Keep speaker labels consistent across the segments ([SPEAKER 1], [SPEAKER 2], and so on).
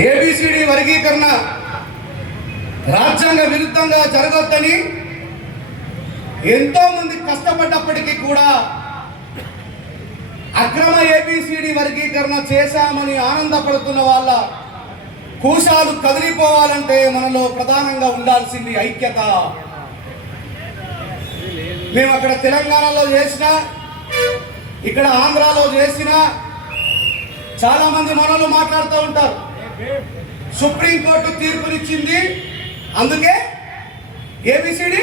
[SPEAKER 1] A B C D వర్గీకరణ రాజ్యాంగ విరుద్ధంగా జరగొద్దని ఎంతో మంది కష్టపడ్డప్పటికీ కూడా అక్రమ ఏబిసిడి వర్గీకరణ చేశామని ఆనందపడుతున్న వాళ్ళ కూశాలు కదిలిపోవాలంటే మనలో ప్రధానంగా ఉండాల్సింది ఐక్యత. మేము అక్కడ తెలంగాణలో చేసిన ఇక్కడ ఆంధ్రాలో చేసిన చాలా మంది మనలు మాట్లాడుతూ ఉంటారు. సుప్రీంకోర్టు తీర్పునిచ్చింది. అందుకే ఏబిసిడి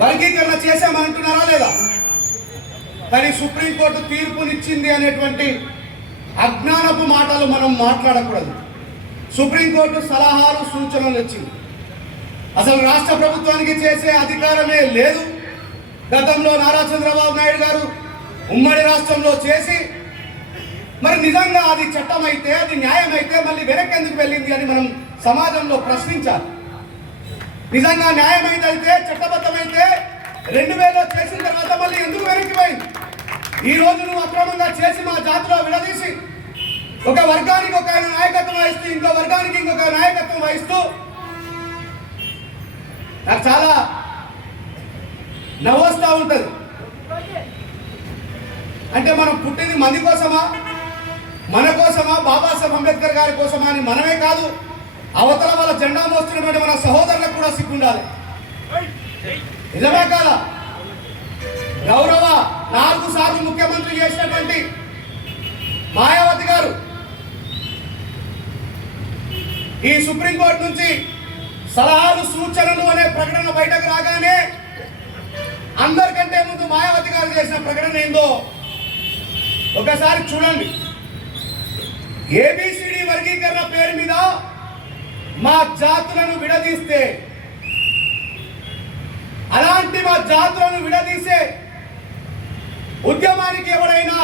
[SPEAKER 1] వర్గీకరణ చేశామంటున్నారా లేదా? కానీ సుప్రీంకోర్టు తీర్పునిచ్చింది అనేటువంటి అజ్ఞానపు మాటలు మనం మాట్లాడకూడదు. సుప్రీంకోర్టు సలహాలు సూచనలు ఇచ్చింది. అసలు రాష్ట్ర ప్రభుత్వానికి చేసే అధికారమే లేదు. గతంలో నారా చంద్రబాబు నాయుడు గారు ఉమ్మడి రాష్ట్రంలో చేసి మరి నిజంగా అది చట్టం అయితే అది న్యాయం అయితే మళ్ళీ వెనక్కి ఎందుకు వెళ్ళింది అని మనం సమాజంలో ప్రశ్నించాలి. నిజంగా న్యాయమైతే చట్టబద్ధమైతే రెండు వేల చేసిన తర్వాత మళ్ళీ ఎందుకు వెనక్కి పోయింది? ఈ రోజు నువ్వు అక్రమంగా చేసి మా జాతిలో విడదీసి ఒక వర్గానికి ఒక ఆయన నాయకత్వం వహిస్తూ ఇంకో వర్గానికి ఇంకొక నాయకత్వం వహిస్తూ నాకు చాలా నవ్వొస్తా ఉంటుంది. అంటే మనం పుట్టింది మంది కోసమా? మన కోసమా బాబాసాహెబ్ అంబేద్కర్ గారి కోసమా అని మనమే కాదు అవతల వాళ్ళ జెండా మోస్తున్నటువంటి మన సహోదరులకు కూడా సిగ్గుండాలి. నిజమే కాదా? గౌరవ నాలుగు సార్లు ముఖ్యమంత్రి చేసినటువంటి మాయావతి గారు ఈ సుప్రీంకోర్టు నుంచి సలహాలు సూచనలు అనే ప్రకటన బయటకు రాగానే అందరికంటే ముందు మాయావతి గారు చేసిన ప్రకటన ఏందో ఒకసారి చూడండి. ఏబిసిడి వర్గీకరణ పేరు మీద మా జాతులను విడదీస్తే అలాంటి మా జాతులను విడదీసే ఉద్యమానికి ఎవరైనా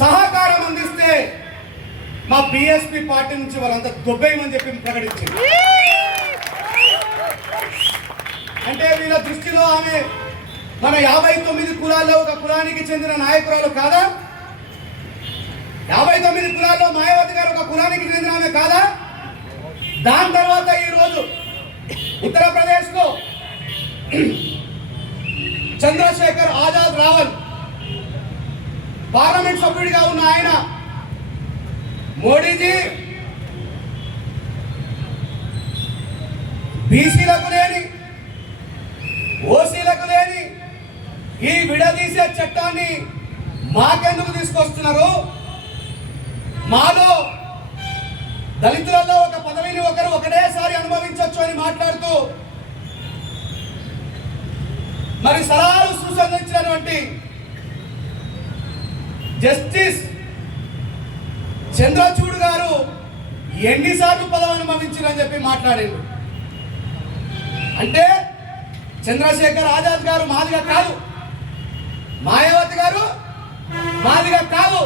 [SPEAKER 1] సహకారం అందిస్తే మా బిఎస్పి పార్టీ నుంచి వాళ్ళంతా దుబ్బేయమని చెప్పి ప్రకటించింది. అంటే వీళ్ళ దృష్టిలో ఆమె మన యాభై తొమ్మిది కులాల్లో ఒక కులానికి చెందిన నాయకురాలు కాదా? యాభై తొమ్మిది కులాల్లో మాయావతి గారు ఒక కులానికి చెందిన ఆమె కాదా? దాని తర్వాత ఈ రోజు ఉత్తరప్రదేశ్లో చంద్రశేఖర్ ఆజాద్ రావల్ పార్లమెంట్ సభ్యుడిగా ఉన్న ఆయన మోడీజీ బీసీలకు లేని ఓసీలకు లేని ఈ విడదీసే చట్టాన్ని మాకెందుకు తీసుకొస్తున్నారు? మాలో దళితులలో ఒక పదవిని ఒకరు ఒకటేసారి అనుభవించవచ్చు అని మాట్లాడుతూ మరి సలహాలు సుసంధించినటువంటి జస్టిస్ చంద్రచూడ్ గారు ఎన్నిసార్లు పదవి అనుభవించారని చెప్పి మాట్లాడారు అంటే చంద్రశేఖర్ ఆజాద్ గారు మాదిగా కాదు. మాయావతి గారు మాదిగా కాదు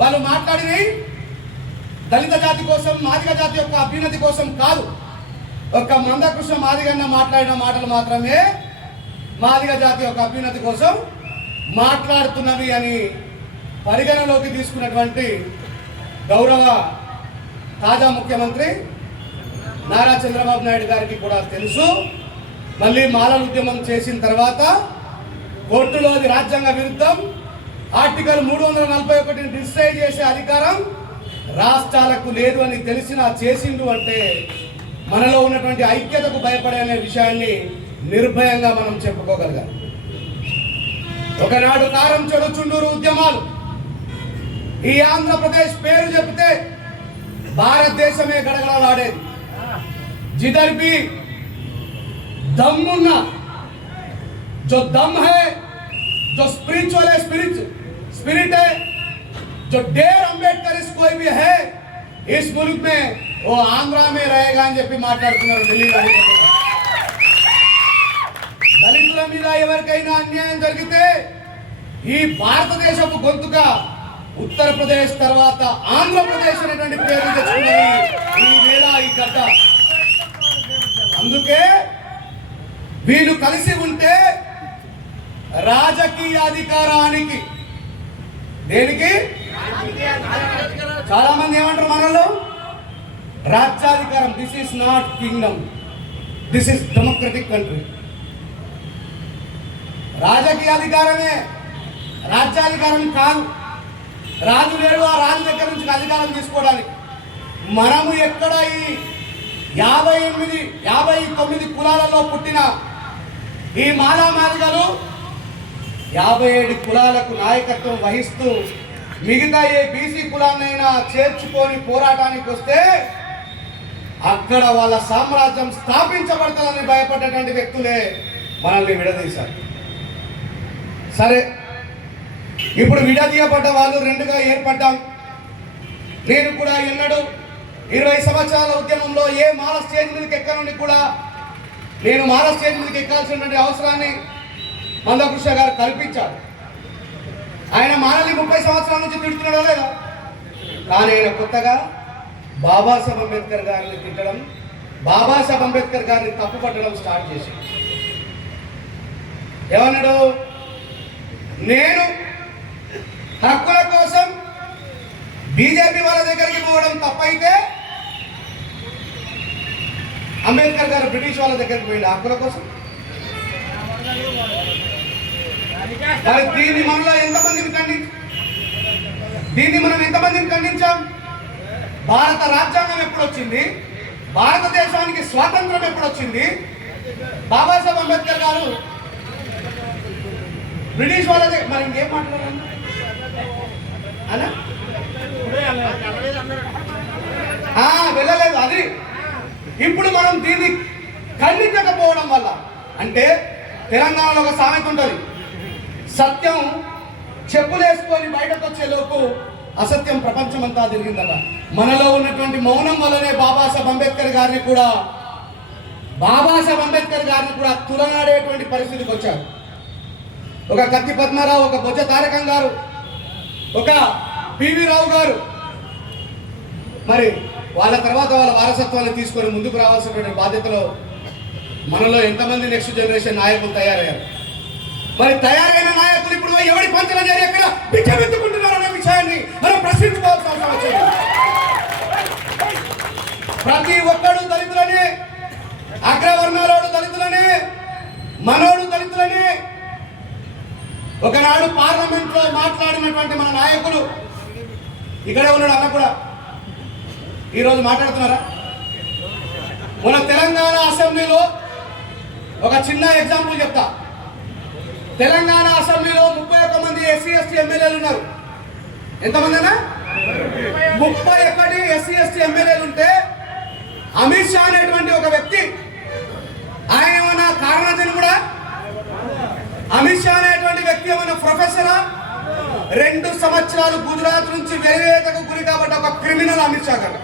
[SPEAKER 1] వాళ్ళు మాట్లాడినవి దళిత జాతి కోసం మాదిగ జాతి యొక్క అభ్యున్నతి కోసం కాదు. ఒక్క మందకృష్ణ మాదిగన్న మాట్లాడిన మాటలు మాత్రమే మాదిగ జాతి యొక్క అభ్యున్నతి కోసం మాట్లాడుతున్నవి అని పరిగణలోకి తీసుకున్నటువంటి గౌరవ తాజా ముఖ్యమంత్రి నారా చంద్రబాబు నాయుడు గారికి కూడా తెలుసు. మళ్ళీ మాలల ఉద్యమం చేసిన తర్వాత కోర్టులో అది రాజ్యాంగ విరుద్ధం. ఆర్టికల్ మూడు వందల నలభై ఒకటిని డిసైడ్ చేసే అధికారం రాష్ట్రాలకు లేదు అని తెలిసిన చేసిండు అంటే మనలో ఉన్నటువంటి ఐక్యతకు భయపడే అనే విషయాన్ని నిర్భయంగా మనం చెప్పుకోగలగాలి ఒకనాడు కారం చెడు చుండూరు ఉద్యమాలు ఈ ఆంధ్రప్రదేశ్ పేరు చెప్తే భారతదేశమే గడగడలాడేది जिधर भी दमुन्ना जो दम है जो स्पिरिचुअल है स्पिरिट स्पिरिट है जो डेर अंबेडकर इस कोई भी है इस मुल्क में वो आंध्रा में रहेगा అని చెప్పి మాట్లాడుతున్నారు ఢిల్లీ దళితుల మీద ఎవరికైనా అన్యాయం జరిగితే ఈ భారతదేశపు గొంతుగా ఉత్తరప్రదేశ్ తర్వాత ఆంధ్రప్రదేశ్ అనేటువంటి పేరు తెచ్చుకున్నది ఈ వేళ ఈ గడ్డ అందుకే వీళ్ళు కలిసి ఉంటే రాజకీయ అధికారానికి దేనికి? చాలా మంది ఏమంటారు మనలో? రాజ్యాధికారం this is not kingdom this is democratic country రాజకీయ అధికారమే రాజ్యాధికారం కాదు. రాజు లేడు ఆ రాజు దగ్గర నుంచి అధికారం తీసుకోవడానికి. మనము ఎక్కడ ఈ యాభై ఎనిమిది యాభై తొమ్మిది కులాలలో పుట్టిన ఈ మాలామాలిగలు యాభై ఏడు కులాలకు నాయకత్వం వహిస్తూ మిగతా ఏ బీసీ కులాన్నైనా చేర్చుకొని పోరాటానికి వస్తే అక్కడ వాళ్ళ సామ్రాజ్యం స్థాపించబడతాదని భయపడ్డటువంటి వ్యక్తులే మనల్ని విడదీశారు. సరే ఇప్పుడు విడదీయబడ్డ వాళ్ళు రెండుగా ఏర్పడ్డాం. నేను కూడా ఎన్నడూ ఇరవై సంవత్సరాల ఉద్యమంలో ఏ మాల స్టేజ్ మీదకి ఎక్కనుండి కూడా నేను మాల స్టేజ్ మీదకి ఎక్కాల్సినటువంటి అవసరాన్ని మందకృష్ణ గారు కల్పించారు. ఆయన మానలి ముప్పై సంవత్సరాల నుంచి తిడుతున్నాడో లేదా? కానీ ఆయన కొత్తగా బాబాసాహెబ్ అంబేద్కర్ గారిని తిట్టడం బాబాసాహెబ్ అంబేద్కర్ గారిని తప్పుపట్టడం స్టార్ట్ చేశాడు. ఏమన్నాడు? నేను హక్కుల కోసం బీజేపీ వాళ్ళ దగ్గరికి పోవడం తప్పైతే అంబేద్కర్ గారు బ్రిటిష్ వాళ్ళ దగ్గరికి పోయింది హక్కుల కోసం? మరి దీన్ని మనలో ఎంతమందిని ఖండించాం దీన్ని మనం ఎంతమందిని ఖండించాం? భారత రాజ్యాంగం ఎప్పుడు వచ్చింది భారతదేశానికి స్వాతంత్రం ఎప్పుడు వచ్చింది బాబాసాహెబ్ అంబేద్కర్ గారు బ్రిటిష్ వాళ్ళది. మరి ఇంకేం మాట్లాడారు? అలా వెళ్ళలేదు. అది ఇప్పుడు మనం దీన్ని ఖండించకపోవడం వల్ల అంటే తెలంగాణలో ఒక సామెత ఉంటుంది. సత్యం చెప్పులేసుకొని బయటకు వచ్చే లోపు అసత్యం ప్రపంచమంతా తిరిగిందట. మనలో ఉన్నటువంటి మౌనం వల్లనే బాబాసాహెబ్ అంబేద్కర్ గారిని కూడా బాబాసాహెబ్ అంబేద్కర్ గారిని కూడా తులనాడేటువంటి పరిస్థితికి వచ్చారు. ఒక కత్తి పద్మారావు ఒక బొజ్జ తారకం గారు ఒక పివి రావు గారు. మరి వాళ్ళ తర్వాత వాళ్ళ వారసత్వాన్ని తీసుకొని ముందుకు రావాల్సినటువంటి బాధ్యతలో మనలో ఎంతమంది నెక్స్ట్ జనరేషన్ నాయకులు తయారయ్యారు? మరి తయారైన నాయకులు ఇప్పుడు ఎవరి పంచన చేరి ఎక్కడ పిచ్చబెత్తుకుంటున్నారు అనే విషయాన్ని మనం ప్రశ్నించుకోవాల్సిన అవసరం వచ్చింది. ప్రతి ఒక్కడు దళితులనే అగ్రవర్ణాలోడు దళితులనే మనోడు దళితులనే. ఒకనాడు పార్లమెంట్లో మాట్లాడినటువంటి మన నాయకులు ఇక్కడే ఉన్నాడు అన్న కూడా. ఈరోజు మాట్లాడుతున్నారా? మన తెలంగాణ అసెంబ్లీలో ఒక చిన్న ఎగ్జాంపుల్ చెప్తా. తెలంగాణ అసెంబ్లీలో ముప్పై ఒక్క మంది ఎస్సీ ఎస్టీ ఎమ్మెల్యేలు ఉన్నారు. ఎంతమంది అన్నా ముప్పై ఒకటి ఎస్సీ ఎస్టీ ఎమ్మెల్యేలు ఉంటే అమిత్ షా అనేటువంటి ఒక వ్యక్తి ఆయన ఏమన్నా కారణజన్ కూడా? అమిత్ షా అనేటువంటి వ్యక్తి ఏమన్నా ప్రొఫెసరా? రెండు సంవత్సరాలు గుజరాత్ నుంచి వెలివేతకు గురి కాబట్టి ఒక క్రిమినల్ అమిత్ షా గారు.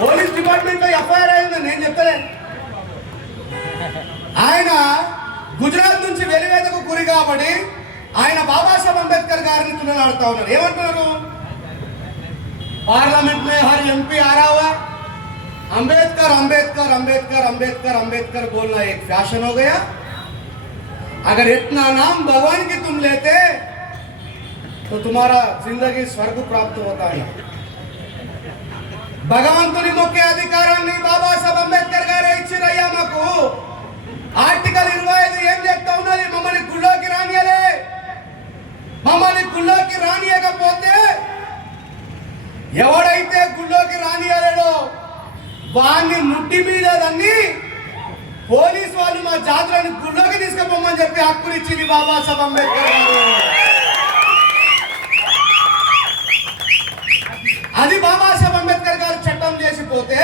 [SPEAKER 1] పోలీస్ డిపార్ట్మెంట్లో ఎఫ్ఐఆర్ అయిందని నేను చెప్పలేను. ఆయన గుజరాత్ నుంచి వెలివేతకు గురి కాబట్టి ఆయన బాబాసాహెబ్ అంబేద్కర్ గారిని తులనాడుతా ఉన్నారు ఏమంటున్నారు पार्लियामेंट में हर एमपी आ रहा हुआ अंबेडकर अंबेडकर अंबेडकर अंबेडकर अंबेडकर बोलना एक फैशन हो गया अगर इतना नाम भगवान की तुम लेते तो तुम्हारा जिंदगी स्वर्ग प्राप्त होता है భగవంతుని మొక్కే అధికారాన్ని బాబాసాహెబ్ అంబేద్కర్ గారే ఇచ్చిరయ్యా మాకు ఆర్టికల్ ఇరవై ఐదు ఏం చెప్తా ఉన్నది? మమ్మల్ని గుళ్ళోకి రానియలే. మమ్మల్ని గుళ్ళోకి రానియకపోతే ఎవడైతే గుళ్ళోకి రానియలేడో వాడిని ముట్టి మీద దాన్ని పోలీస్ వాళ్ళు మా జాతులను గుళ్ళోకి తీసుకుపోమని చెప్పి హక్కునిచ్చింది బాబాసాహెబ్ అంబేద్కర్ గారు. అది బాబాసాహెబ్ అంబేద్కర్ గారు చట్టం చేసిపోతే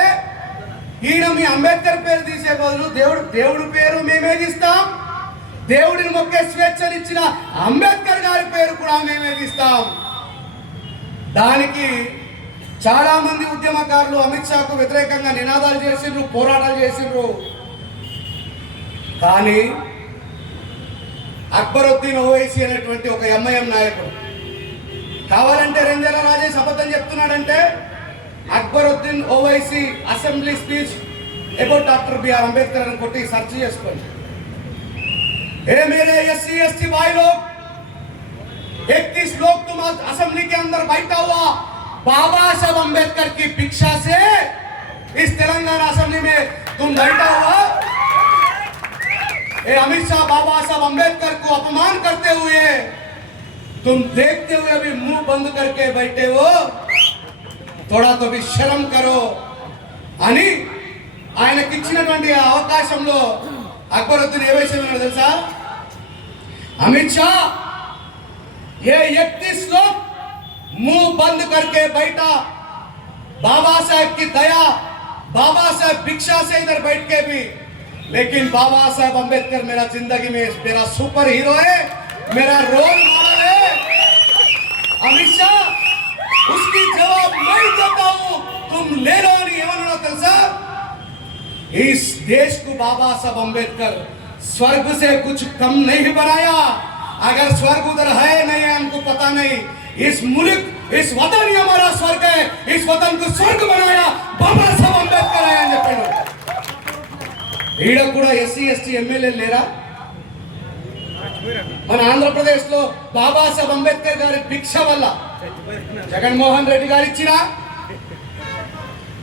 [SPEAKER 1] ఈయన మీ అంబేద్కర్ పేరు తీసి బదులు దేవుడు దేవుడి పేరు మేమే తీస్తాం. దేవుడిని మొక్కే స్వేచ్ఛనిచ్చిన అంబేద్కర్ గారి పేరు కూడా మేమే తీస్తాం. దానికి చాలా మంది ఉద్యమకారులు అమిత్ షాకు వ్యతిరేకంగా నినాదాలు చేసిండ్రు పోరాటాలు చేసిండ్రు. కానీ అక్బరుద్దీన్ ఓవైసీ అనేటువంటి ఒక ఎంఐఎం నాయకుడు. కావాలంటే రెండేళ్ళ రాజేష్ అబద్ధం చెప్తున్నాడంటే Akbaruddin Owaisi assembly speech about doctor BR Ambedkar అని కొట్టి సెర్చ్ చేసుకోండి ఏ मेरे एससी एसटी भाई लोग 31 लोग तुम आज असेंबली के अंदर बैठा हुआ बाबा साहब अंबेडकर की भिक्षा से इस तेलंगाना असेंबली में तुम बैठा हुआ ये अमित शाह बाबा साहब अंबेडकर को अपमान करते हुए तुम देखते हुए अभी मुंह बंद करके बैठे हो थोड़ा तो भी శరం కరో అని ఆయనకి ఇచ్చినటువంటి ఆ అవకాశంలో అక్బరుద్దీన్ ఏ విషయం ఏమన్నాడో తెలుసా अमित शाह ये इकतीस लोग मुंह बंद करके बैठा बाबा साहब की दया बाबा साहब भिक्षा से इधर बैठ के भी लेकिन बाबा साहब अंबेडकर मेरा जिंदगी में मेरा सुपर हीरो है मेरा रोल मॉडल है अमित शाह उसकी जवाब मैं देता हूं तुम ले लो नहीं ఏమన్నాడో తెలుసా इस देश को बाबा साहब अंबेडकर स्वर्ग से कुछ कम नहीं बनाया अगर स्वर्ग उधर है नहीं है हमको पता नहीं इस मुल्क इस वतन ही हमारा स्वर्ग है इस वतन को स्वर्ग बनाया बाबा साहब अंबेडकर है అని చెప్పాడు ఈడ కూడా ఎస్సీ ఎస్టీ ఎమ్మెల్యే లేరా మన ఆంధ్రప్రదేశ్ లో బాబాసాహెబ్ అంబేద్కర్ గారి భిక్ష వల్ల జగన్మోహన్ రెడ్డి గారు ఇచ్చిన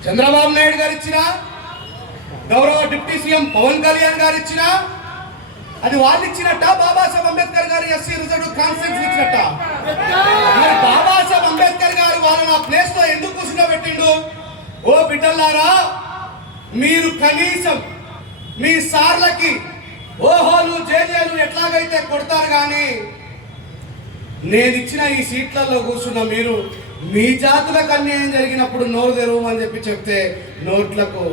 [SPEAKER 1] చంద్రబాబు నాయుడు గారు ఇచ్చిన గౌరవ డిప్యూటీ సీఎం పవన్ కళ్యాణ్ గారు ఇచ్చిన అది వాళ్ళు ఇచ్చినట్ట? బాబాసాహెబ్ అంబేద్కర్ గారు ఎస్సీ రిజర్వ్ కాన్ఫరెన్స్ ఇచ్చినట్ట? మరి బాబాసాహెబ్ అంబేద్కర్ గారు వాళ్ళని ఆ ప్లేస్లో ఎందుకు కూర్చుండబెట్టిండు ఓ బిడ్డలారా మీరు కనీసం మీ సార్లకి ఓహోలు జేజేలు ఎట్లాగైతే కొడతారు కానీ నేను ఇచ్చిన ఈ సీట్లలో కూర్చున్న మీరు మీ జాతులకు అన్యాయం జరిగినప్పుడు నోరు తెరవమని చెప్పి చెప్తే నోట్లకు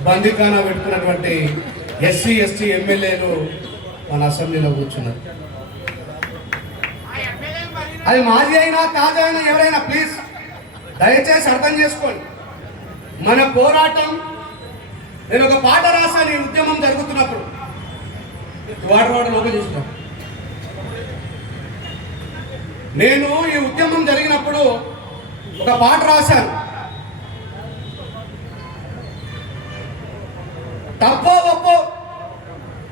[SPEAKER 1] బందికానా పెట్టుకున్నటువంటి ఎస్సీ ఎస్టీ ఎమ్మెల్యేలు మన అసెంబ్లీలో కూర్చున్నారు. అది మాజీ అయినా తాజా అయినా ఎవరైనా ప్లీజ్ దయచేసి అర్థం చేసుకోండి. మన పోరాటం నేను ఒక పాట రాశాను ఈ ఉద్యమం జరుగుతున్నప్పుడు. వాటర్ వాటర్ లోపల చూసినాం. నేను ఈ ఉద్యమం జరిగినప్పుడు ఒక పాట రాశాను. తప్పో ఒప్పో.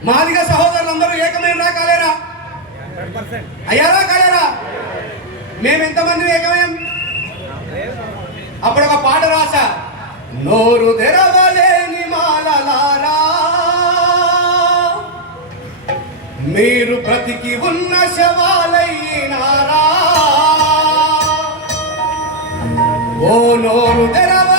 [SPEAKER 1] మాదిగ సహోదరులందరూ ఏకమైన కాలేరా? అయ్యారా కాలేరా? మేము ఎంతమంది ఏకమయం అప్పుడు ఒక పాట రాసా నోరు తెరవలేని మాలలారా. మీరు బ్రతికి ఉన్న శవాలయ్యినారా ఓ నోరు తెరవ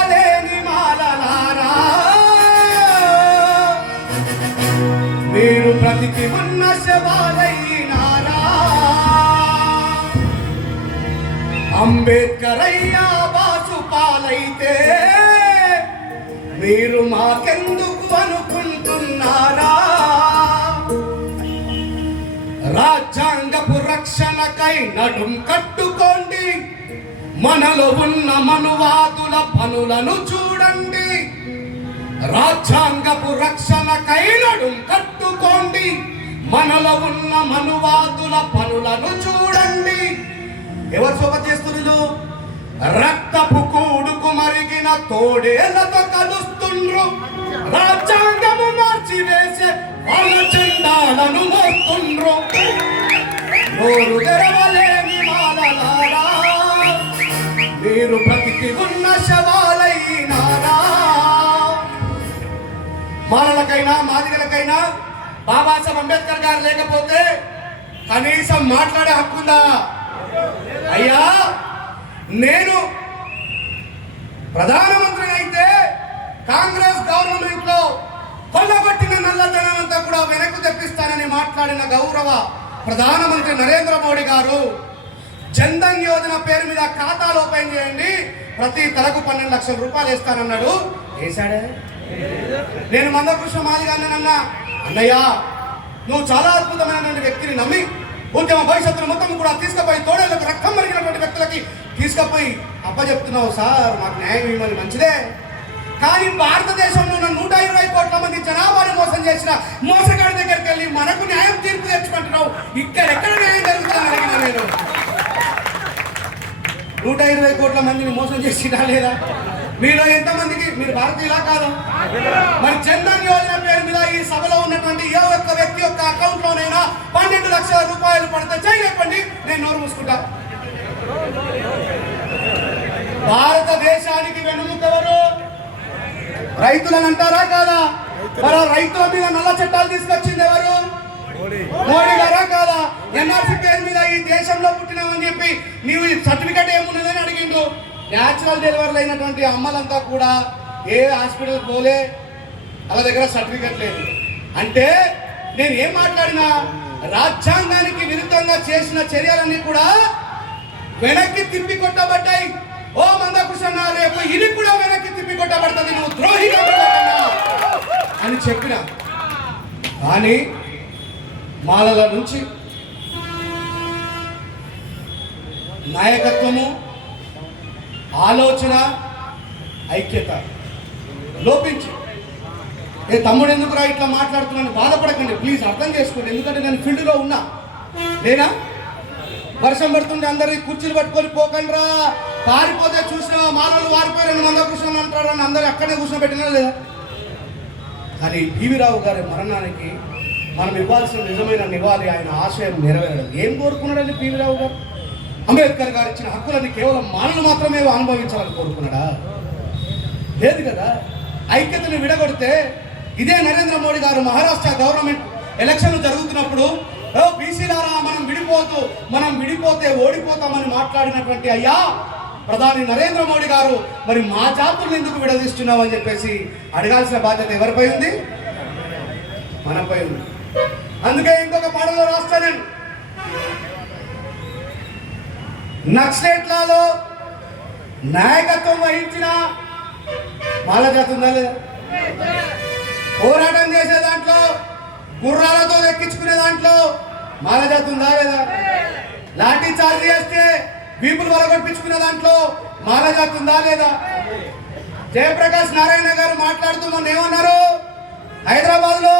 [SPEAKER 1] బ్రతికి ఉన్న శవాలైనారా? అంబేద్కర్ అయ్యా బాసు పాలైతే మీరు మాకెందుకు అనుకుంటున్నారా? రాజ్యాంగపు రక్షణకై నడుం కట్టుకోండి. మనలో ఉన్న మనువాదుల పనులను చూడండి. రాజ్యాంగపు రక్షణకై నడుం కట్టు కట్టుకోండి మనలో ఉన్న మనువాదుల పనులను చూడండి. ఎవరు శోభ చేస్తున్నారు? రక్తపు కూడుకు మరిగిన తోడేళ్ళతో కలుస్తుండ్రు. రాజ్యాంగము మార్చివేసే వాళ్ళ చెండాలను మోస్తుండ్రు. నోరు తెరవలేని మాలలారా. మీరు బ్రతికి ఉన్న శవాలైనారా? మాలలకైనా మాదిగలకైనా బాబాసాహెబ్ అంబేద్కర్ గారు లేకపోతే కనీసం మాట్లాడే హక్కుందా అయ్యా నేను ప్రధానమంత్రి అయితే కాంగ్రెస్ గవర్నమెంట్లో కొల్లగొట్టిన నల్లధనం అంతా కూడా వెనక్కు తెప్పిస్తానని మాట్లాడిన గౌరవ ప్రధానమంత్రి నరేంద్ర మోడీ గారు జన్ధన్ యోజన పేరు మీద ఖాతాలు ఓపెన్ చేయండి ప్రతి తలకు పన్నెండు లక్షల రూపాయలు వేస్తానన్నాడు. వేశాడే? నేను మందకృష్ణ మాదిగాన్ని అన్నా అన్నయ్య నువ్వు చాలా అద్భుతమైన వ్యక్తిని నమ్మి ఉద్యమ భవిష్యత్తును మొత్తం కూడా తీసుకుపోయి తోడేళ్ళకు రక్తం మరిగినటువంటి వ్యక్తులకి తీసుకుపోయి అప్పచెప్తున్నావు సార్ మాకు న్యాయం ఇవ్వమని మంచిదే. కానీ భారతదేశంలో ఉన్న నూట ఇరవై కోట్ల మంది జనాభాను మోసం చేసిన మోసగాడి దగ్గరికి వెళ్ళి మనకు న్యాయం తీర్పు తెచ్చుకుంటున్నావు. ఇక్కడ ఎక్కడ న్యాయం జరుగుతుందని నేను. నూట ఇరవై కోట్ల మందిని మోసం చేసినా లేదా? మీలో ఎంతమందికి మీరు భారతీయులా కాదా? మరి జన్ధన్ యోజన పేరు మీద ఈ సభలో ఉన్నటువంటి ఏ ఒక్క వ్యక్తి యొక్క అకౌంట్ లోనైనా పన్నెండు లక్షల రూపాయలు పడితే చేయి చెప్పండి నేను నోరు మూసుకుంటా. భారతదేశానికి వెనుముక రైతులను అంటారా కాదా? మరి రైతుల మీద నల్ల చట్టాలు తీసుకొచ్చింది ఎవరు? మోడీ గారా కాదా? ఎన్ఆర్సీ పేరు మీద ఈ దేశంలో పుట్టినామని చెప్పి నీవు సర్టిఫికేట్ ఏమున్నదని అడిగిండు న్యాచురల్ డెలివరీలు అయినటువంటి అమ్మలంతా కూడా ఏ హాస్పిటల్ పోలే వాళ్ళ దగ్గర సర్టిఫికెట్ లేదు. అంటే నేను ఏం మాట్లాడినా రాజ్యాంగానికి విరుద్ధంగా చేసిన చర్యలన్నీ కూడా వెనక్కి తిప్పి కొట్టబడ్డాయి. ఓ మందకృష్ణ రేపు ఇది కూడా వెనక్కి తిప్పి కొట్టబడుతుంది నువ్వు ద్రోహి అని చెప్పిన. కానీ మాలల నుంచి నాయకత్వము ఆలోచన ఐక్యత. లోపించి. ఏ తమ్ముడు ఎందుకురా ఇట్లా మాట్లాడుతున్నాను బాధపడకండి ప్లీజ్ అర్థం చేసుకోండి. ఎందుకంటే నేను ఫీల్డ్లో ఉన్నా. లేనా? వర్షం పడుతుంటే అందరి కుర్చీలు పట్టుకొని పోకండి రా. పారిపోతే చూసిన మాలలు వారిపోయారని మంద కూర్చొని అంటారు అని అందరు అక్కడే కూర్చొని పెట్టినా లేదా? కానీ పివి రావు గారి మరణానికి మనం ఇవ్వాల్సిన నిజమైన నివాళి ఆయన ఆశయం నెరవేరడం. ఏం కోరుకున్నాడండి పివి రావు గారు? అంబేద్కర్ గారు ఇచ్చిన హక్కులని కేవలం మానవులు మాత్రమే అనుభవించాలని కోరుకున్నాడా? లేదు కదా? ఐక్యతను విడగొడితే ఇదే నరేంద్ర మోడీ గారు మహారాష్ట్ర గవర్నమెంట్ ఎలక్షన్లు జరుగుతున్నప్పుడు ఓ బీసీలారా మనం విడిపోతూ మనం విడిపోతే ఓడిపోతామని మాట్లాడినటువంటి అయ్యా ప్రధాని నరేంద్ర మోడీ గారు మరి మా జాతులను ఎందుకు విడదీస్తున్నావు? అని చెప్పేసి అడగాల్సిన బాధ్యత ఎవరిపై ఉంది? మనపై ఉంది. అందుకే ఇంకొక పాటలో రాస్తా నేను నక్సలైట్లలో నాయకత్వం వహించిన వాళ్ళ చేత పోరాటం చేసే దాంట్లో గుర్రాలతో ఎక్కించుకునే దాంట్లో మాల జాతి ఉందా లేదా లాఠీ చార్జ్ చేస్తే వీపులు వలగొట్టించుకునే దాంట్లో మాల జాతి ఉందా లేదా జయప్రకాష్ నారాయణ గారు మాట్లాడుతూ మొన్న ఏమన్నారు? హైదరాబాద్లో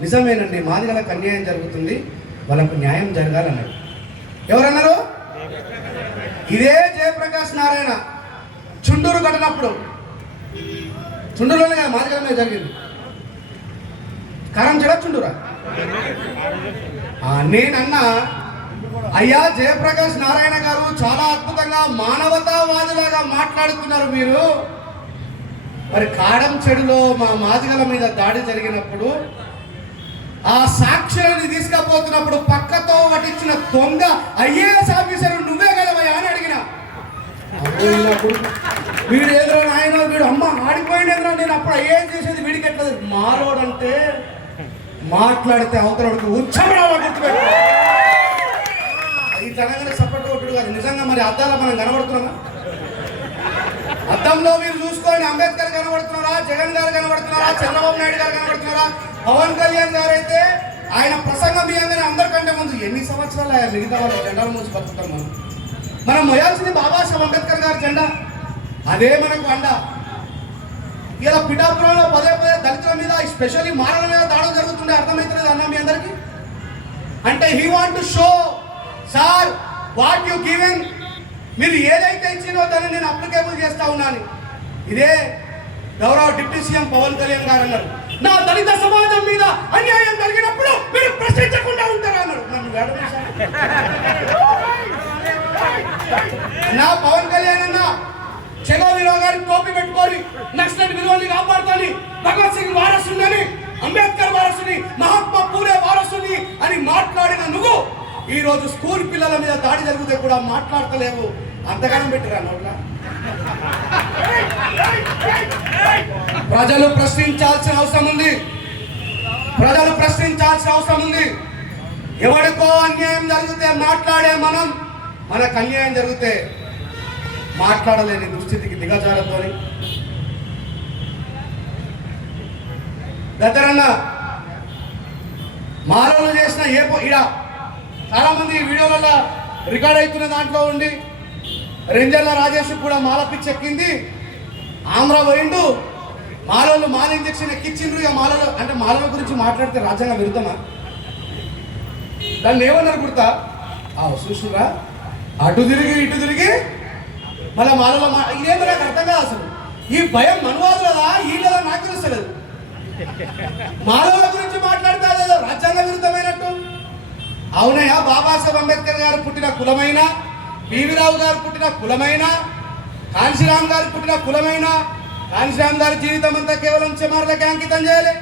[SPEAKER 1] నిజమేనండి మాదిగలకు అన్యాయం జరుగుతుంది వాళ్ళకు న్యాయం జరగాలన్నారు. ఎవరన్నారు? ఇదే జయప్రకాష్ నారాయణ చుండూరు కట్టినప్పుడు. చుండూరులోనే కదా మాదిగల మీద జరిగింది. కరం చెడ చుండూరా? ఆ, నేనన్నా అయ్యా జయప్రకాష్ నారాయణ గారు చాలా అద్భుతంగా మానవతావాదులాగా మాట్లాడుతున్నారు మీరు. మరి కాడం చెడులో మా మాదిగల మీద దాడి జరిగినప్పుడు ఆ సాక్షులని తీసుకపోతున్నప్పుడు పక్కతో వటించిన దొంగ ఐఏఎస్ ఆఫీసర్ నువ్వే కదవయ్యా అని అడిగిన. వీడు ఏదో ఆయన వీడు అమ్మ ఆడిపోయింది నేను అప్పుడు ఐఏఎస్ చేసేది వీడికి ఎట్లా మారోడంటే మాట్లాడితే అవతలడికి ఉచ్చమరావ గుర్తుపెట్టు ఈ తెలంగాణ సపోర్ట్ కొట్టుడు కాదు. నిజంగా మరి అద్దాల మనం కనబడుతున్నామా? అద్దంలో మీరు చూసుకోండి అంబేద్కర్ కనబడుతున్నారా జగన్ గారు కనబడుతున్నారా చంద్రబాబు నాయుడు గారు కనబడుతున్నారా? పవన్ కళ్యాణ్ గారు అయితే ఆయన ప్రసంగం ఇవ్వగానే అందరికంటే ముందు ఎన్ని సంవత్సరాలు ఆయన మిగతా వాళ్ళ జెండాలు మోసి బతుకుతాం మనం? మనం మొయాల్సింది బాబాసాహెబ్ అంబేద్కర్ గారి జెండా. అదే మనకు అండ. ఇలా పిఠాపురంలో పదే పదే దళితుల మీద స్పెషల్లీ మారణ మీద దాడులు జరుగుతుండే అర్థమవుతుంది అన్న మీ అందరికి? అంటే he want to show sir what you giving మీరు ఏదైతే ఇచ్చినో దాన్ని నేను అప్లికేబుల్ చేస్తా ఉన్నాను. ఇదే గౌరవ డిప్యూటీ సీఎం పవన్ కళ్యాణ్ గారు అన్నారు. నా దళిత సమాజం మీద అన్యాయం జరిగినప్పుడు మీరు ప్రశ్నించకుండా ఉంటారా అన్నారు. నన్ను నా పవన్ కళ్యాణ్ అన్న చెలో విలువ టోపి టోపీ పెట్టుకొని నక్సలైట్ విలువల్ని కాపాడుతాని భగత్ సింగ్ వారసుని అంబేద్కర్ వారసుని మహాత్మా పూరే వారసుని అని మాట్లాడిన నువ్వు ఈ రోజు స్కూల్ పిల్లల మీద దాడి జరిగితే కూడా మాట్లాడతలేవు. అంతగానం పెట్టిరా నోట్లా? ప్రజలు ప్రశ్నించాల్సిన అవసరం ఉంది. ప్రజలు ప్రశ్నించాల్సిన అవసరం ఉంది. ఎవరికో అన్యాయం జరిగితే మాట్లాడే మనం మనకు అన్యాయం జరిగితే మాట్లాడలేని దుస్థితికి దిగజారతోని. దగ్గరన్న మాలలు చేసిన ఏ పో- ఈడ చాలా మంది వీడియోలలో రికార్డ్ అవుతున్న దాంట్లో ఉండి రెంజర్ల రాజేష్ కూడా మాల పిచ్చి ఎక్కింది ఆంధ్ర పోయిండు మాలలు మాల ఇంజక్షన్ ఎక్కించిండ్రు ఇక మాలలు అంటే మాలల గురించి మాట్లాడితే రాజ్యాంగ విరుద్ధమా? దాన్ని ఏమన్నారు గుర్తా? ఆ చూసురా అటు తిరిగి ఇటు తిరిగి మళ్ళీ మాలలో మా ఇదేమో నాకు అర్థం కాదు అసలు. ఈ భయం మనువాదులదా? వీళ్ళదా నాకు తెలుస్తలేదు. మానవుల గురించి మాట్లాడితే అదేదో రాజ్యాంగ విరుద్ధమైనట్టు. అవునయ్యా బాబాసాహెబ్ అంబేద్కర్ గారు పుట్టిన కులమైన పివి రావు గారు పుట్టిన కులమైన కాంశీరామ్ గారు పుట్టిన కులమైన కాంశీరామ్ గారి జీవితం అంతా కేవలం చెమారులకే అంకితం చేయాలి.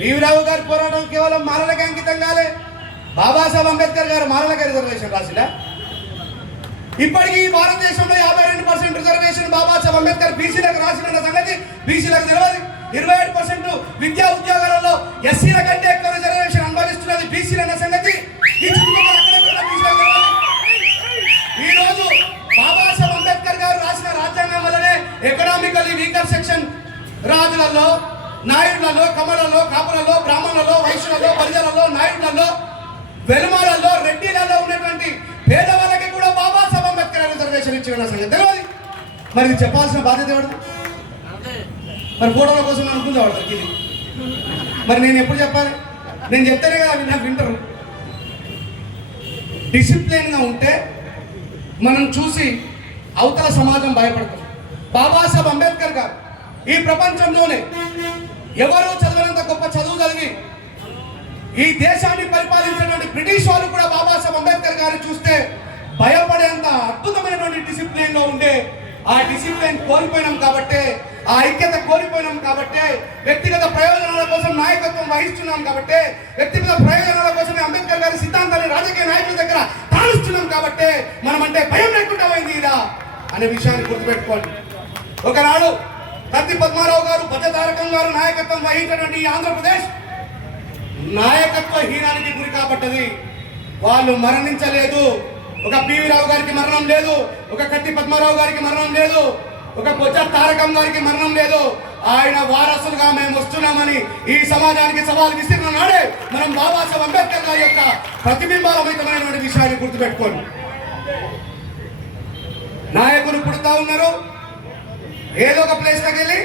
[SPEAKER 1] వీరరావు గారి పోరాటం కేవలం మారలకే అంకితం కాలే. బాబాసాహెబ్ అంబేద్కర్ గారు మారలకే రిజర్వేషన్ రాసినా ఇప్పటికీ ఈ భారతదేశంలో యాభై రెండు పర్సెంట్ రిజర్వేషన్ బాబాసాహెబ్ అంబేద్కర్ బీసీలకు రాసిన సంగతి బీసీలకు తెలియదు. ఇరవై ఏడు పర్సెంట్ విద్యా ఉద్యోగాలలో ఎస్సీల కంటే ఎక్కువ రిజర్వేషన్ అనుభవిస్తున్నది బీసీలు అన్న సంగతి ఈ రోజు గారు రాసిన రాజ్యాంగం వల్లనే ఎకనామికల్లీ వీకర్ సెక్షన్ రాజులలో నాయుడులలో కమలలో కాపులలో బ్రాహ్మణులలో వైశ్యులలో పరిజలలో నాయుడులలో వెలుమలలో రెడ్డిలలో ఉన్నటువంటి పేదవాళ్ళకి కూడా బాబాసాహెబ్ అంబేద్కర్ రిజర్వేషన్ ఇచ్చిన సంగతి తెలియదు మరి ఇది చెప్పాల్సిన బాధ్యత ఎవరు మరి ఫోటోల కోసం అనుకుందా వాడు ఇది మరి నేను ఎప్పుడు చెప్పాలి? నేను చెప్తేనే కదా అవి నాకు వింటారు. డిసిప్లిన్గా ఉంటే మనం చూసి అవతల సమాజం భయపడతాం బాబాసాహెబ్ అంబేద్కర్ గారు ఈ ప్రపంచంలోనే ఎవరో చదవనంత గొప్ప చదువు చదివి ఈ దేశాన్ని పరిపాలించినటువంటి బ్రిటిష్ వాళ్ళు కూడా బాబాసాహెబ్ అంబేద్కర్ గారిని చూస్తే భయపడేంత అద్భుతమైనటువంటి డిసిప్లిన్లో ఉండే ఆ డిసిప్లిన్ కోల్పోయినాం కాబట్టే ఆ ఐక్యత కోల్పోయినాం కాబట్టే వ్యక్తిగత ప్రయోజనాల కోసం నాయకత్వం వహిస్తున్నాం కాబట్టే వ్యక్తిగత ప్రయోజనాల కోసమే అంబేద్కర్ గారి సిద్ధాంతాన్ని రాజకీయ నాయకుల దగ్గర తాలుస్తున్నాం కాబట్టే మనం అంటే భయం లేకుండా పోయింది ఇలా. అనే విషయాన్ని గుర్తుపెట్టుకోండి. ఒకనాడు కత్తి పద్మారావు గారు భద్రతారకం గారు నాయకత్వం వహించినటువంటి ఈ ఆంధ్రప్రదేశ్ నాయకత్వ హీనానికి గురి కాబట్టది. వాళ్ళు మరణించలేదు. ఒక పివి రావు గారికి మరణం లేదు. ఒక కత్తి పద్మారావు గారికి మరణం లేదు. ఒక బొజ్జ తారకం గారికి మరణం లేదు. ఆయన వారసులుగా మేము వస్తున్నామని ఈ సమాజానికి సవాల్ విసిరిన నాడే మనం బాబాసాహెబ్ అంబేద్కర్ గారి యొక్క ప్రతిబింబాలమైనటువంటి విషయాన్ని గుర్తుపెట్టుకోండి. నాయకులు పుడతా ఉన్నారు? ఏదో ఒక ప్లేస్ దగ్గర వెళ్ళి?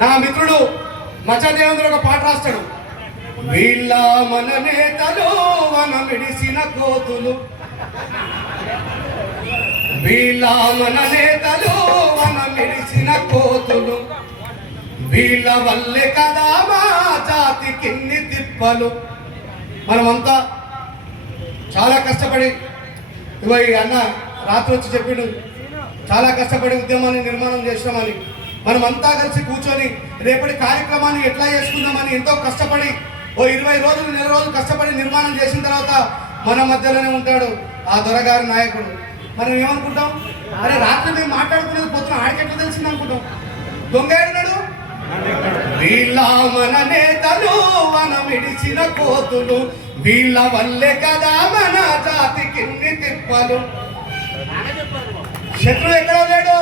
[SPEAKER 1] నా మిత్రుడు మచ్చదేవేంద్ర ఒక పాట రాస్తాడు. వీళ్ళ మన నేతలు మన మిడిసిన కోతులు. వీళ్ళ మన నేతలు మన మిడిసిన కోతులు. వీళ్ళ వల్లే కదా మా జాతి కిన్ని తిప్పలు. మనమంతా చాలా కష్టపడి ఇవ్వ అన్న రాత్రి వచ్చి చెప్పిండు చాలా కష్టపడి ఉద్యమాన్ని నిర్మాణం చేసినామని మనం అంతా కలిసి కూర్చొని రేపటి కార్యక్రమాన్ని ఎట్లా చేసుకుందామని ఎంతో కష్టపడి ఓ ఇరవై రోజులు నెల రోజులు కష్టపడి నిర్మాణం చేసిన తర్వాత మన మధ్యలోనే ఉంటాడు ఆ దొరగారి నాయకుడు. మనం ఏమనుకుంటాం అరే రాత్రి మేము మాట్లాడుకునేది పొద్దున ఆడికెట్లా తెలిసింది అనుకుంటాం? దొంగ ఏడున్నాడు? మన నేతలు విడిచిన కోతులు వీళ్ళ వల్లే కదా మన జాతి తిప్పలు. శత్రువు ఎక్కడ లేడు?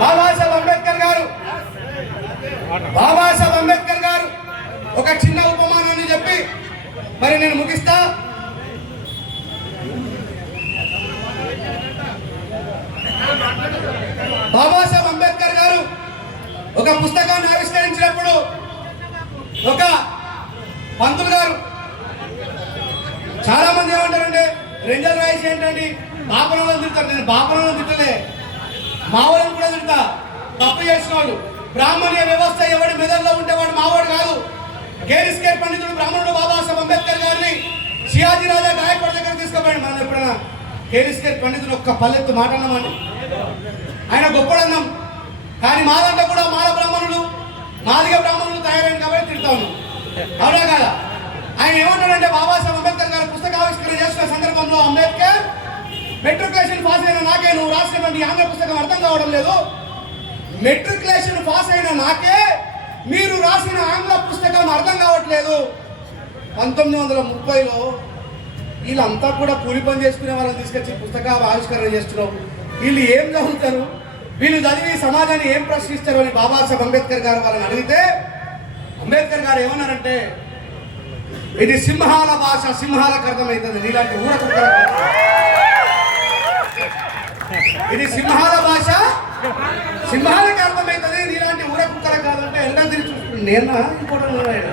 [SPEAKER 1] బాబాసాహెబ్ అంబేద్కర్ గారు. బాబాసాహెబ్ అంబేద్కర్ గారు. ఒక చిన్న ఉపమానాన్ని చెప్పి మరి నేను ముగిస్తా. బాబాసాహెబ్ అంబేద్కర్ గారు ఒక పుస్తకాన్ని ఆవిష్కరించినప్పుడు ఒక పంతొమ్మిది గారు చాలా మంది రెండో రెంజల్ రాయిస్ ఏంటండి బాపనంలో తిడతారు. నేను బాపనంలో తిట్టలే. మావోళ్ళని కూడా తిడతా. తప్పు చేసిన వాళ్ళు బ్రాహ్మణ్య వ్యవస్థ ఎవడి మెదడులో ఉంటే వాడు మావాడు కాదు. కేరిస్కేర్ పండితుడు బ్రాహ్మణుడు బాబాసాహెబ్ అంబేద్కర్ గారిని షియాజీ రాజా గాయకుడి దగ్గర తీసుకుపోయాడు మనం ఎప్పుడైనా. కేరిస్కేర్ పండితుడు ఒక్క పల్లెత్తు మాట అన్నమాట. ఆయన గొప్పడన్నాం కానీ మా కూడా మాల బ్రాహ్మణులు మాదిగ బ్రాహ్మణులు తయారైన కాబట్టి తిడతా ఉన్నాం అవునా కదా? ఆయన ఏమంటాడంటే బాబాసాహెబ్ అంబేద్కర్ గారు పుస్తక ఆవిష్కరణ చేస్తున్న సందర్భంలో అంబేద్కర్ మెట్రికులేషన్ పాస్ అయిన నాకే నువ్వు రాసినటువంటి ఆంధ్ర ఆంగ్ల పుస్తకం అర్థం కావడం లేదు. మెట్రికులేషన్ పాస్ అయిన నాకే మీరు రాసిన ఆంగ్ల పుస్తకం అర్థం కావట్లేదు. పంతొమ్మిది వందల ముప్పైలో వీళ్ళంతా కూడా కూలి పని చేసుకునే వాళ్ళని తీసుకొచ్చి పుస్తకాలు ఆవిష్కరణ చేస్తున్నాం వీళ్ళు ఏం చదువుతారు? వీళ్ళు చదివి సమాజాన్ని ఏం ప్రశ్నిస్తారు అని బాబాసాహెబ్ అంబేద్కర్ గారు వాళ్ళని అడిగితే అంబేద్కర్ గారు ఏమన్నారంటే ఇది సింహాల భాష సింహాలకు అర్థమవుతుంది. నీలాంటి ఊర కుక్కలకు ఇది సింహాల భాష సింహాలకు అర్థమవుతుంది. నీలాంటి ఊర కుక్కలకు కాదంటే ఎలా తిరిగి చూసుకుంటు నేను? ఇంకోటి ఉన్నాడు.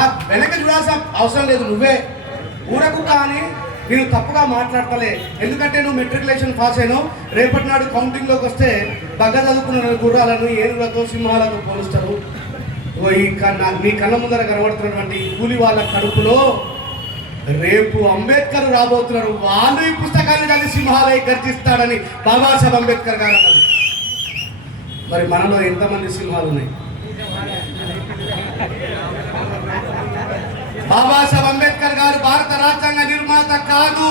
[SPEAKER 1] ఆ వెనక చూడాల్సిన అవసరం లేదు. నువ్వే ఊడకుక అని నేను తప్పుగా మాట్లాడతలే. ఎందుకంటే నువ్వు మెట్రికులేషన్ పాస్ అయినావు. రేపటి నాడు కౌంటింగ్లోకి వస్తే బగ్గ చదువుకున్న గుర్రాలను ఏనుగులతో సింహాలతో పోలుస్తారు. ఈ కన్న నీ కళ్ళ ముందర కనబడుతున్నటువంటి కూలి వాళ్ళ కడుపులో రేపు అంబేద్కర్ రాబోతున్నారు. వాళ్ళు ఈ పుస్తకాన్ని చదివి సింహాలయ గర్జిస్తాడని బాబాసాహెబ్ అంబేద్కర్ గారు అన్నారు. మరి మనలో ఎంతమంది సింహాలు ఉన్నాయి? బాబాసాహెబ్ అంబేద్కర్ గారు భారత రాజ్యాంగ నిర్మాత కాదు.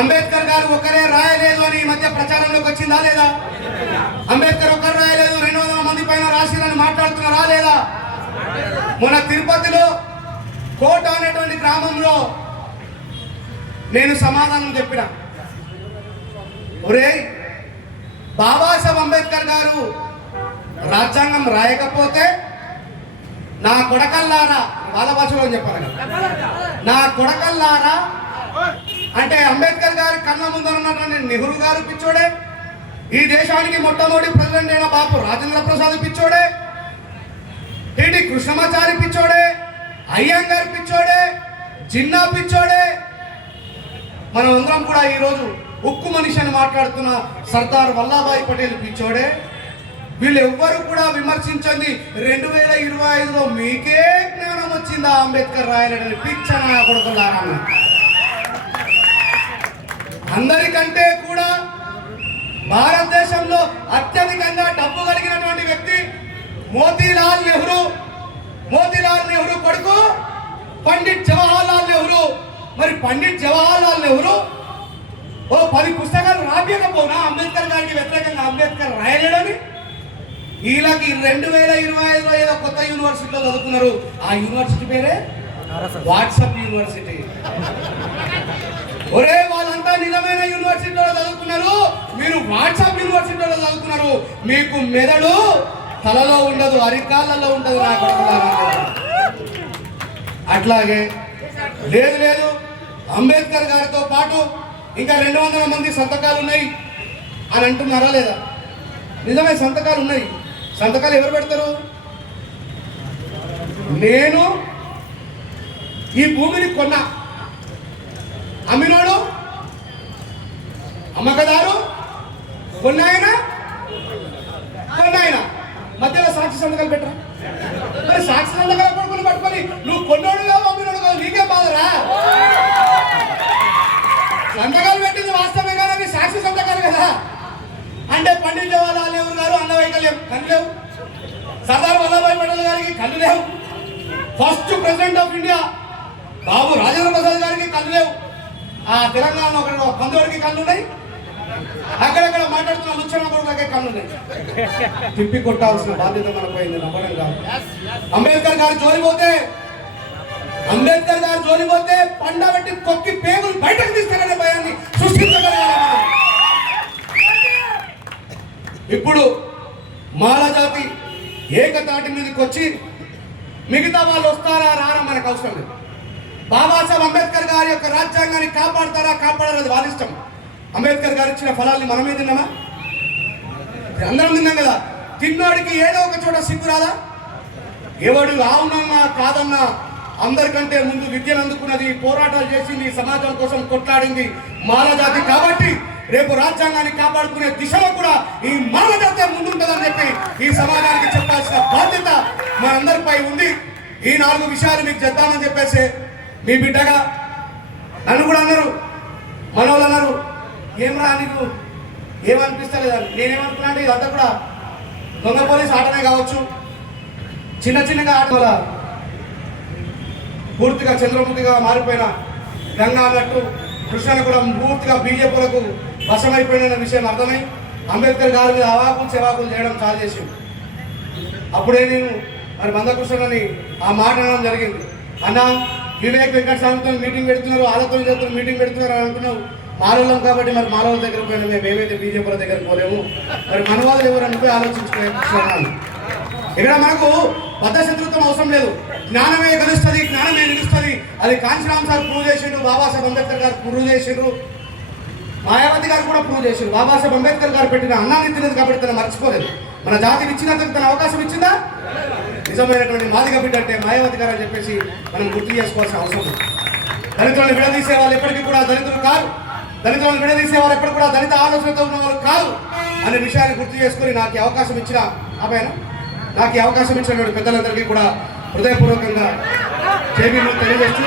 [SPEAKER 1] అంబేద్కర్ గారు ఒకరే రాయలేదు అని ఈ మధ్య ప్రచారంలోకి వచ్చిందా లేదా? అంబేద్కర్ ఒక రాయలేదు రెండు వందల మంది పైన రాసిరని మాట్లాడుతున్నారా లేదా మన తిరుపతిలో కోట అనేటువంటి గ్రామంలో నేను సమాధానం చెప్పిన. ఒరే బాబాసాహెబ్ అంబేద్కర్ గారు రాజ్యాంగం రాయకపోతే నా కొడకల్లారా వాళ్ళ భాషలో చెప్పాలి నా కొడకల్లారా? అంటే అంబేద్కర్ గారి కన్న ముందర ఉన్నటువంటి నెహ్రూ గారు పిచ్చోడే ఈ దేశానికి మొట్టమొదటి ప్రెసిడెంట్ అయిన బాపు రాజేంద్ర ప్రసాద్ పిచ్చోడే టిడి కృష్ణమాచారి పిచ్చోడే అయ్యంగార్ పిచ్చోడే జిన్నా పిచ్చోడే. మనం అందరం కూడా ఈరోజు ఉక్కు మనిషి అని మాట్లాడుతున్న సర్దార్ వల్లభాయ్ పటేల్ పిచ్చోడే. వీళ్ళు ఎవ్వరు కూడా విమర్శించండి. రెండు వేల ఇరవై ఐదులో మీకే జ్ఞానం వచ్చిందా అంబేద్కర్ రాయలేడని పిచ్చన కొడుకులారా అందరికంటే కూడా భారతదేశంలో అత్యధికంగా డబ్బు కలిగినటువంటి వ్యక్తి మోతీలాల్ నెహ్రూ మోతీలాల్ నెహ్రూ కొడుకు పండిట్ జవహర్లాల్ నెహ్రూ. మరి పండిట్ జవహర్లాల్ నెహ్రూ ఓ పది పుస్తకాలు రాబియకపోనా అంబేద్కర్ గారికి వ్యతిరేకంగా అంబేద్కర్ రాయలేడని? వీళ్ళకి రెండు వేల ఇరవై ఐదులో ఏదో కొత్త యూనివర్సిటీలో చదువుకున్నారు ఆ యూనివర్సిటీ పేరే? WhatsApp university. ఒరే వాళ్ళంతా నిజమైన యూనివర్సిటీలో చదువుకున్నారు మీరు వాట్సాప్ యూనివర్సిటీలో చదువుకున్నారు మీకు మెదడు తలలో ఉండదు అరికాళ్ళలో ఉండదు నా అట్లాగే లేదు లేదు. అంబేద్కర్ గారితో పాటు ఇంకా రెండు వందల మంది సంతకాలు ఉన్నాయి అని అంటున్నారా లేదా? నిజమే సంతకాలు ఉన్నాయి. సంతకాలు ఎవరు పెడతారు? నేను ఈ భూమిని కొన్నా. అమ్మినోడు అమ్మకదారు కొన్నాయన? సాక్షి సంతకాలు పెట్టరా? మరి సాక్షి సంతకాలు కొడుకుని పట్టుకొని? నువ్వు కొన్నోడుగా కావు అమ్మినోడు నీకే బాధరా? సంతకాలు పెట్టింది వాస్తవమే కానీ అవి సాక్షి సంతకాలు కదా. అంటే పండిత్ జవహర్లాల్ నెహ్రూ గారు అంగవైకల్యం కళ్ళు లేవు. సర్దార్ వల్లభాయ్ పటేల్ గారికి కళ్ళు లేవు. First president of India Babu Rajendra Prasad గారికి కళ్ళు లేవు. ఆ తెలంగాణలో ఒక పందోడికి కళ్ళు ఉన్నాయి. అక్కడక్కడ మాట్లాడుతున్న లుచ్చన కొడుకులకే కళ్ళు తిప్పి కొట్టాల్సిన బాధ్యత మనపోయింది నమ్మడం కాదు. అంబేద్కర్ గారు జోలి పోతే అంబేద్కర్ గారు జోలి పోతే పండబెట్టి కొక్కి పేగులు బయటకు తీస్తారనే భయాన్ని సృష్టించగలగాలి ఇప్పుడు మాల జాతి ఏకతాటి మీదకి వచ్చి మిగతా వాళ్ళు వస్తారా రారా మనకు అవసరం లేదు. బాబాసాహెబ్ అంబేద్కర్ గారి యొక్క రాజ్యాంగాన్ని కాపాడతారా కాపాడరా అది వాళ్ళ ఇష్టం. అంబేద్కర్ గారు ఇచ్చిన ఫలాల్ని మనమే తిన్నామా? అందరం తిన్నాం కదా. తిన్నాడికి ఏదో ఒక చోట సిగ్గు రాదా? ఎవడు అవునన్నా కాదన్నా అందరికంటే ముందు విద్యను అందుకున్నది పోరాటాలు చేసింది సమాజం కోసం కొట్లాడింది మానజాతి కాబట్టి రేపు రాజ్యాంగాన్ని కాపాడుకునే దిశలో కూడా ఈ మాల ముందుంటుందని చెప్పి ఈ సమాజానికి చెప్పాల్సిన బాధ్యత మనందరిపై ఉంది. ఈ నాలుగు విషయాలు మీకు చెప్తామని చెప్పేసి మీ బిడ్డగా నన్ను కూడా అన్నారు మనవాళ్ళు అన్నారు. ఏమరా నీకు? ఏమనిపిస్తలేదని నేనేమనుకున్నా అంటే ఇదంతా కూడా దొంగ పోలీస్ ఆటనే కావచ్చు. చిన్న చిన్నగా ఆట వల్ల పూర్తిగా చంద్రముఖిగా మారిపోయిన గంగా అన్నట్టు కృష్ణ కూడా పూర్తిగా బీజేపీలకు వశమైపోయిన విషయం అర్థమై అంబేద్కర్ గారి మీద అవాకులు చెవాకులు చేయడం చాలు చేసి అప్పుడే నేను మరి మందకృష్ణని ఆ మాట అనడం జరిగింది. అన్న వివేక్ వెంకట స్వామితో మీటింగ్ పెడుతున్నారు ఆలతో చేతులు మీటింగ్ పెడుతున్నారు అని అంటున్నావు. మారోళ్ళం కాబట్టి మరి మాలోళ్ళ దగ్గర పోయినా మేము ఏమైతే బీజేపీల దగ్గర పోలేము మరి మన వాళ్ళు ఎవరు అనిపోయి ఆలోచించుకున్నాను ఇక్కడ మనకు బద్ధ శత్రుత్వం అవసరం లేదు. జ్ఞానమే గెలుస్తుంది జ్ఞానమే నిలుస్తుంది. అది కాంచీరామ్ సార్ ప్రూవ్ చేసిండు బాబాసాహెబ్ అంబేద్కర్ గారు ప్రూవ్ చేసిండ్రు. మాయావతి గారు కూడా ప్రూవ్ చేసిండు బాబాసాహెబ్ అంబేద్కర్ గారు పెట్టిన అన్నాన్ని తినదు కాబట్టి తను మర్చిపోలేదు. మన జాతికి ఇచ్చినందుకు తన అవకాశం ఇచ్చిందా? నిజమైనటువంటి మాదిగ బిడ్డ అంటే మాయావతి గారు అని చెప్పేసి మనం గుర్తు చేసుకోవాల్సిన అవసరం దళితులను విడదీసే వాళ్ళు ఎప్పటికీ కూడా దళితులు కాదు దళితులను విడదీసే వారు కూడా దళిత ఆలోచనతో ఉన్నవారు కాదు అనే విషయాన్ని గుర్తు చేసుకొని నాకు అవకాశం ఇచ్చిన అబ్బాయినా? నాకు అవకాశం ఇచ్చినటువంటి పెద్దలందరికీ కూడా హృదయపూర్వకంగా జేబీలు తెలియజేస్తూ